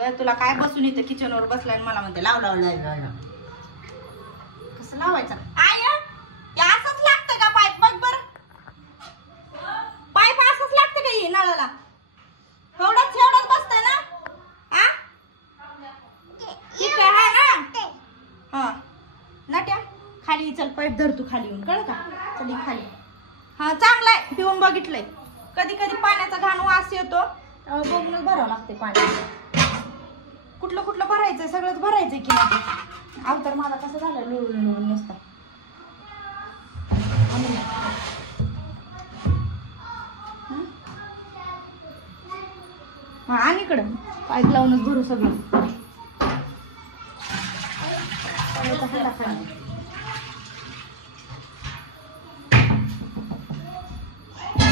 अगं तुला काय बसून इथं किचनवर बसलाय आणि मला म्हणते लाव लाव लाव. कसं लावायचं आय असंच लागतं का पाईप? बघ बर पाईप असंच लागतं का ही नळाला? एवढंच बसतंय ना? आ ठीक आहे हा ना. हा नाट्या खाली चल, पाईप धर तू खाली येऊन, कळ का? चल खाली. हा चांगलाय, पिऊन बघितलंय. कधी कधी पाण्याचा घाण वास येतो, त्यामुळे बघूनच भरावं लागते पाणी. कुठलं कुठलं भरायचंय? सगळंच भरायचंय की नाही? अवतार माझा कसं झालं लुळून लुळून नुसता. हा आणि इकडं पाईप लावूनच भरू सगळं.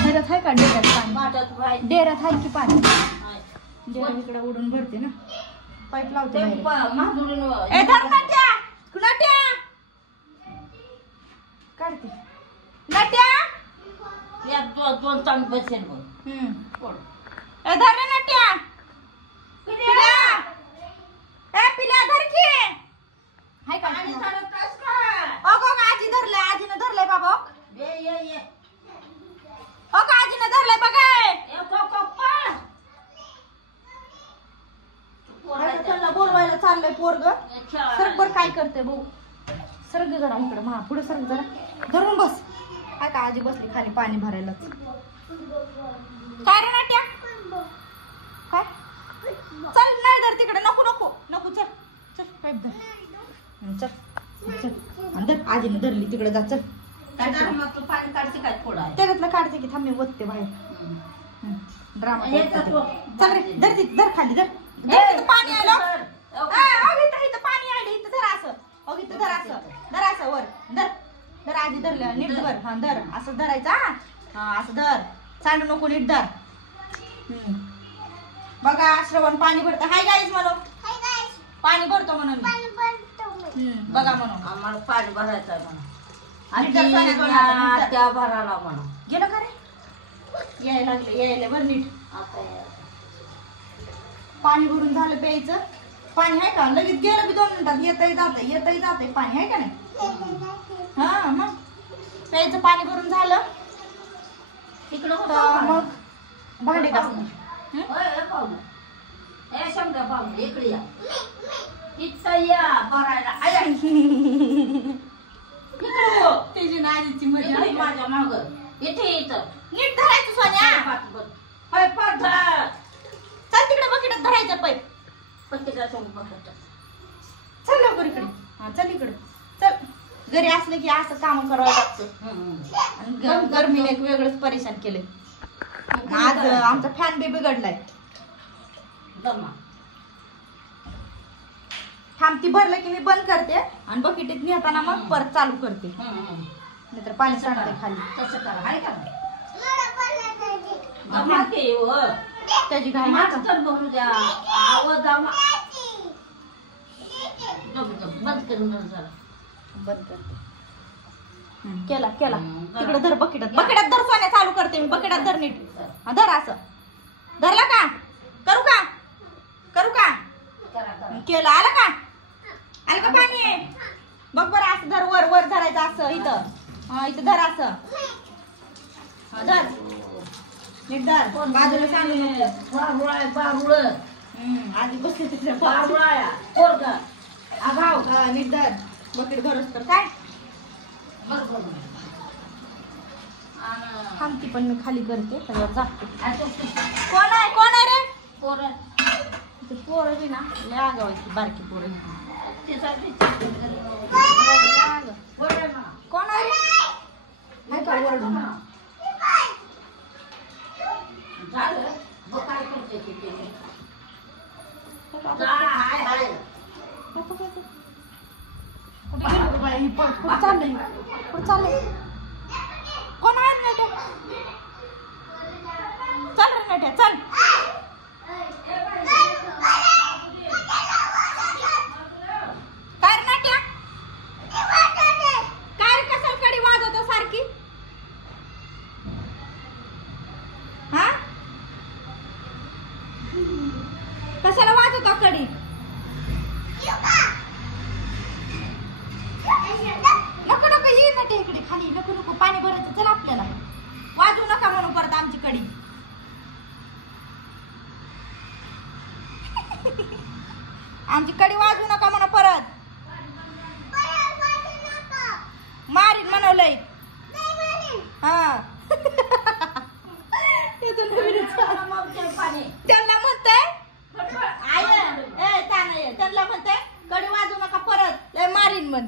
डेऱ्यात आहे का? डेऱ्यात पाणी, डेऱ्यात आहे की पाणी? डेऱ्यात इकडे उडून भरते ना, पाईप लावते. काढते नाट्या दोन तांब बसेल धर नाट्या. पिल्या धर की. हाय का? आजी धरलंय, आजीनं धरलंय बाबा. आजीनं धरलंय बघाय. त्याला बोलवायला चाललंय पोरग. सरक बर काय करते भाऊ? सरक जरा इकडं, मा पुढे सरक जरा, धरून बस. हाय का? आजी बसली खाली पाणी भरायला. काय रे नाट्या? काय? चल नाही धर तिकडे, नको नको नको, चल चल पाईप धर. चल चल धर, आजीने धरली तिकडे, जा चल. पाणी काढते काय थोडा? त्याच्यातलं काढते की, थांब मी वतते बाहेर. ड्रामा चल रे, धर ती, धर खाली, धर. पाणी आलं, इथं पाणी आलं, इथं धर असं. इथं धर असं, धर असं वर, धर धर. आजी धरलं नीट धर. हा धर, असं धरायचं. हा असं धर, सांडू नको, नीट धर. बघा श्रवण पाणी भरतं. हाय गाईज म्हणून पाणी भरतो म्हणून बघा म्हणून. आम्हाला पाणी भरायचं आहे म्हणून. त्या भरायला म्हणून गेलं का रे? यायला लागले, यायला बर नीट. पाणी भरून झालं प्यायचं. पाणी आहे का? लगेच गेलं बी 2 मिनिटात. येतही जाते पाणी, आहे का नाही? हा मग प्यायचं पाणी भरून झालं. इकडं मग भांडे घासणं. इकडे या, इथं या भरायला. त्याची नाजीची मजा माझ्या माग इथे इथं नीट धरायचं सोन्या. चल तिकडे बकेटात धरायचं पाईप. चल लवकर इकडे. हा चल इकडे चल. घरी असलं की असं काम करावं लागतं. आणि गरमीने एक वेगळंच परेशान केलंय. आज आमचा फॅन बी बिघडलाय. थांब, ती भरलं की मी बंद करते आणि बकेटीत नेताना मग परत चालू करते, नाहीतर पाणी सांडते खाली. तसं करा, आहे का? त्याची घाई भरू द्या. आवाज बंद करून जरा बंद करते. केला केला. तिकडे धर बकेटात, बकेटात धर सोन्या. चालू करते मी, बकेटात धर नीट. धर असं. धरला का? करू का? करू का? केलं. आलं का? आलं का पाणी? बघ बरं, असं धर, वर वर धरायचं असं. इथं इथं धर असं. धर नीट धर. बाजूला सांगू नको. आधी बसले तिकडे आभाव. नीट धर. बकेट भरस तर काय थांबती, पण मी खाली करते सगळं जागते. कोण आहे? कोण आहे रे? पोरं बी ना लय आगावायची, बारकी पोरं. कोण आहे रे? का ओरडून? कुठं चाललंय? कुठं चाललंय? कोण आहे नाट्या? चल रे नाट्या, चल. काय रे नाट्या? काय रे, कशाला कडी वाजवतो सारखी? हा कशाला वाजवतो? टाकू का कडी? नको नको ये ना ते इकडे खाली. नको नको पाणी भरायचं. चल आपल्याला. वाजू नका म्हणून परत आमची कडी. आमची कडी वाजू नका म्हणून परत. मारीन म्हणवलंय. हा त्यांना म्हणताय त्यांना म्हणताय कडी वाजू नका परत. लय मारीन म्हण.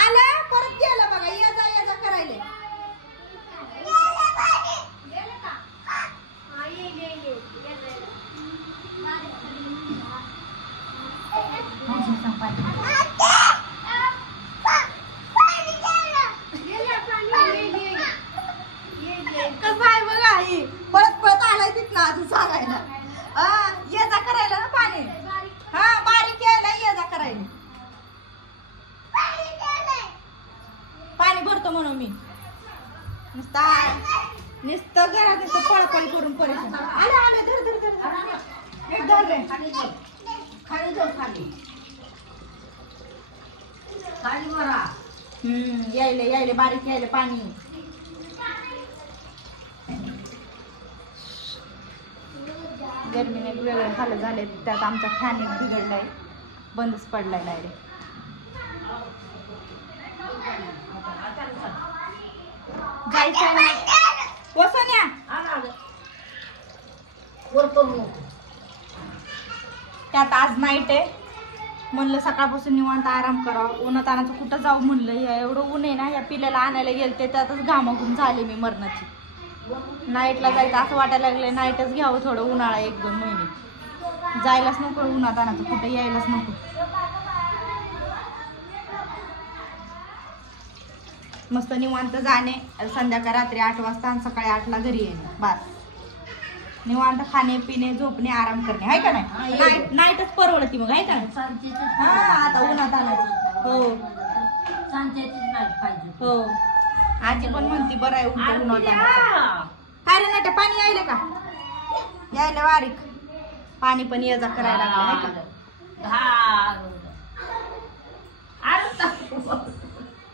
आलं परत गेलं बघा. ये जा करायले. कसं आहे बघा. ही पळत पळत आलाय तिथनं अजून सांगायला. ये जा करायला ना पाणी. हा बारीक यायला ये जा करायला. पाणी भरतो म्हणून मी नुसतं घरात नुसतं पळपळ करून परेशान. आले धर रे. खाली जाऊ खाली बरा. यायले बारीक यायले पाणी. गर्मीने वेगळे हाल झाले. त्यात आमचा फॅन बिघडलाय. बंदच पडलाय डायरेक्ट. जायचं ना वसन्या. त्यात आज नाईट आहे. म्हणलं सकाळपासून निवांत आराम करावं. उन्हातानाचं कुठं जाऊ म्हणलं. एवढं ऊन आहे ना. या पिल्याला आणायला गेलते त्यातच घामाघूम झाले मी मरणाची. नाईटला जायचं असं वाटायला लागलं. नाईटच घ्यावं थोडं. उन्हाळा 1-2 महिने जायलाच नको. उन्हातानाचं कुठं यायलाच नको. मस्त निवांत जाणे. संध्याकाळ रात्री 8 वाजता आणि सकाळी 8ला घरी येणे. बस निवांत खाणे पिणे झोपणे आराम करणे. आहे का नाही? नाईटच परवडती मग. आहे का नाही? हा आता उन्हात आणायचं. हो आजी पण म्हणती बरं आहे उन्हात आणायचं. काय रे नाट्या पाणी यायले का? यायले बारीक पाणी पण ये जा करायला लागलं.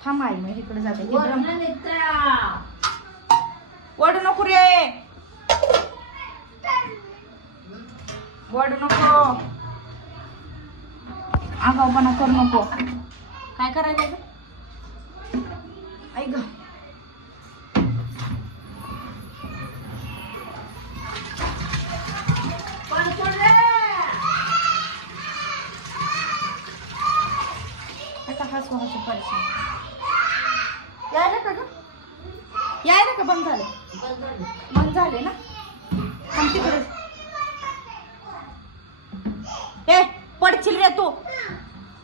थांब आई मग इकडे जाते. ओढू नको रे. ओढू नको. आगाऊपणा करू नको. काय करायचं ऐक यायला का बंद झाले ना. तिकडे ए पडशील रे तू.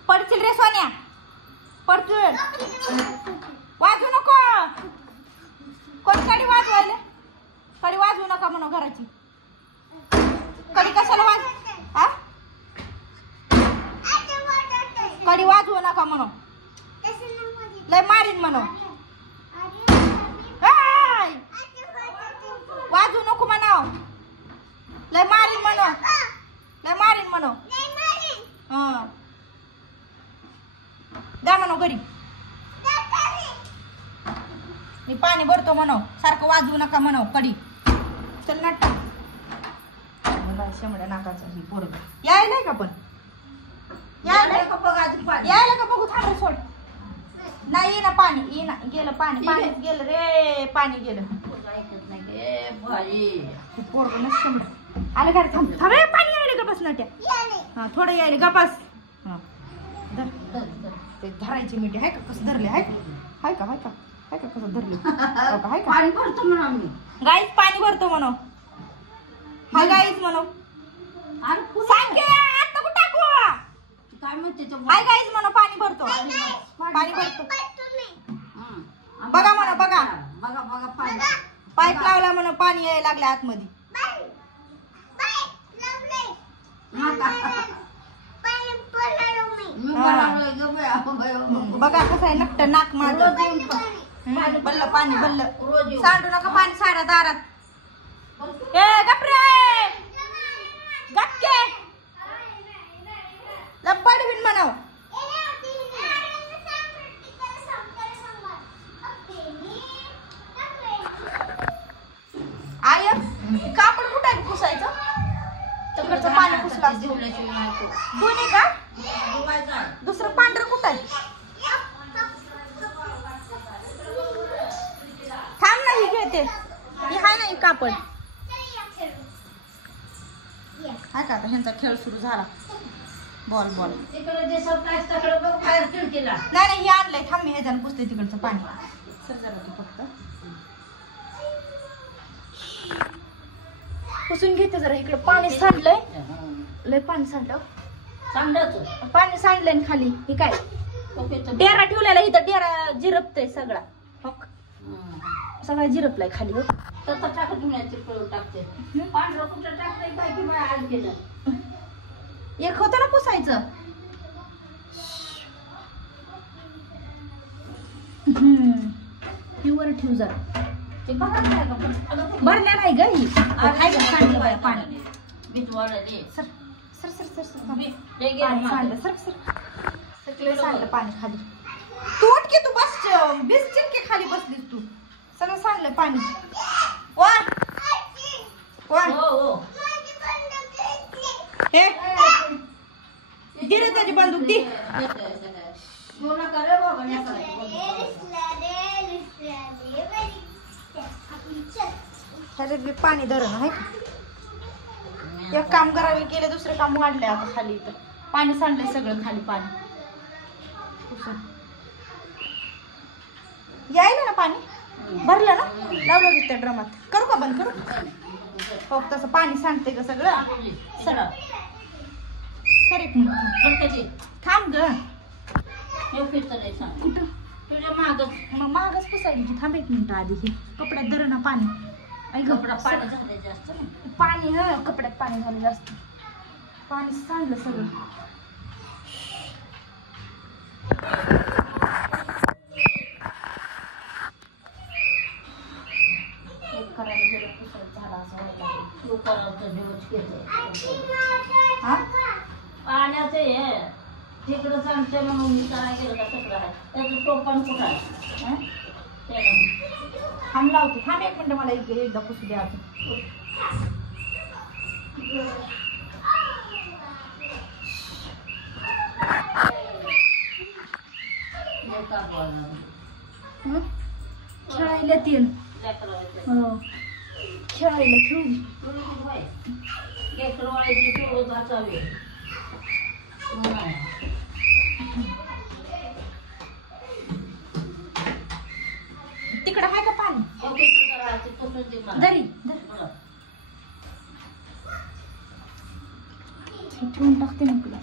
पडशील रे सोन्या. पडशील. वाजू नको. कोण कडी वाजवायला? कडी वाजवू नका म्हणून घराची. कडी कशाला हा कडी वाजवू नका म्हणून. लय मारीन म्हणून. वाजू नको म्हणाव. लय मारीन म्हणून. लय मारीन म्हणून. द्या म्हणू घरी. मी पाणी भरतो म्हणव. सारखं वाजवू नका म्हणव कडी. चल नाटा. शेमड्या नाकाचा ही पोरग यायलाय का पण. यायला का बघू. थांब सोड. नाही ये ना पाणी. ये ना गेलं पाणी. पाणीच गेलं रे. पाणी गेलं. पोरग नसतं आलं का. थांब थांब. पाणी यायले का बस नाट्या. हा थोडं यायले का बस. हा ते धरायची मिठी. आहे का कसं धरले. आहे का कसं धरले. पाणी भरतो म्हणा मी. गाईच पाणी भरतो म्हणून. हाय गाईच म्हणून. आता कुठं टाकू. काय म्हणते हाय गाईच म्हणून पाणी भरतो. पाणी भरतो. बघा म्हणा. बघा पाणी. पाईप लावला म्हणून पाणी यायला लागलं आतमध्ये. बघा कसं आहे नक्ट नाक माझं. बल्ल पाणी बल्ल रोज येऊ. सांडू नका पाणी साऱ्या दारात. ए गपरे गपके लपडवीन म्हणाव. आय कापड कुठं आहे पुसायचं? तिकडचं पाणी पुसलं असतं. जेवल्याशिवाय नाही तू. दोन्ही का? धुवायचा. दुसरं पांढरं कुठं आहे? थांब नाही घेते. हे हाय नाही कापड. हाय का आता ह्यांचा खेळ सुरू झाला. बॉल बॉल तिकडे जे सप्लाय तिकडे बघ बाहेर खिडकीला. नाही नाही हे आणलंय. थांब मी ह्याच्यानं पुसते तिकडचं पाणी. सर जरा तू फक्त पुसून घेते जरा. इकडे पाणी सांडलंय. लय पाणी सांडलं. सांडायचं. पाणी सांडलंय ना खाली. हे काय ओके तर. डेरा ठेवलेला इथं. डेरा जिरपतय सगळा. सगळा जिरपलाय खाली. हो तसं टाकत नाही ते पळून टाकते. पांढरं कुठं टाकतंय काय की बाय आज केलं. एक होतं ना पुसायचं. ही वर ठेव जरा. ते बघा काय का पण. अगं भरल्या नाही ग ही. हाय का सांडलं बाय पाणी. बीज वाढले. Sir sir sir sir sir ते घे पाणी मागे. सांडलं. सर सर सगळं सांडलं पाणी खाली. तू उठ की. तू बस बिस्टिल की खाली बसलीस तू. सगळं सांडलं पाणी. वा वा हो हो. हे दे रे त्याची बंदूक दे. शिव नका रे बाबा ह्याच्यात बी पाणी धरण आहे का? एक काम करायला गेले दुसरं काम वाढलंय आता खाली. इथं पाणी सांडलंय सगळं खाली पाणी. पुसून. यायला ना पाणी भरलं ना. लावलं की त्या ड्रमात. करू का बंद करू? हो तसं पाणी सांडते का सगळं. सर सर एक मिनिट थांब ग. कुठं तुझ्या मागच मग मागच पुसायची. थांब एक मिनिट आधी. हे कपड्यात धरण ना पाणी. ऐक कपडा पाणी झालं जास्त ना. पाणी ह कपड्यात पाणी झालं जास्त. पाणी सांडलं सगळं. एक करायला गेलं पुसायचं झालं असं व्हायला लागलं. तू करावं दिवस घेते. हा पाण्याचं हे तिकडं सांगते म्हणून मी काय केलं का सगळं आहे. त्याचं टोपण कुठं आहे. हं? ते थांब लावते. थांब एक मिनिट मला एकदा पुसू द्या अजून. हं? खेळायला तीन हो खेळायला खेळू. तिकडं आहे का पाणी? दरी ठेवून टाकते ना तुला.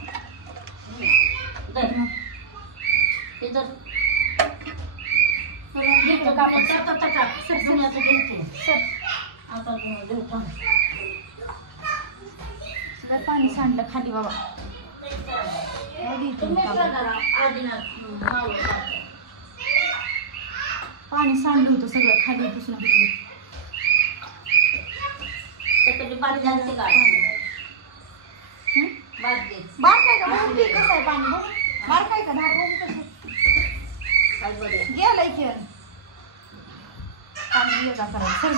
पाणी सांडलं खाली बाबा. पाणी सांडलं होतं सगळं खाली पुसून घेतलं. बार काय का बघू की कसं आहे पाणी. बार काय का धार बघू कसं गेलंय खेळ. पाणी ये का करायचं सर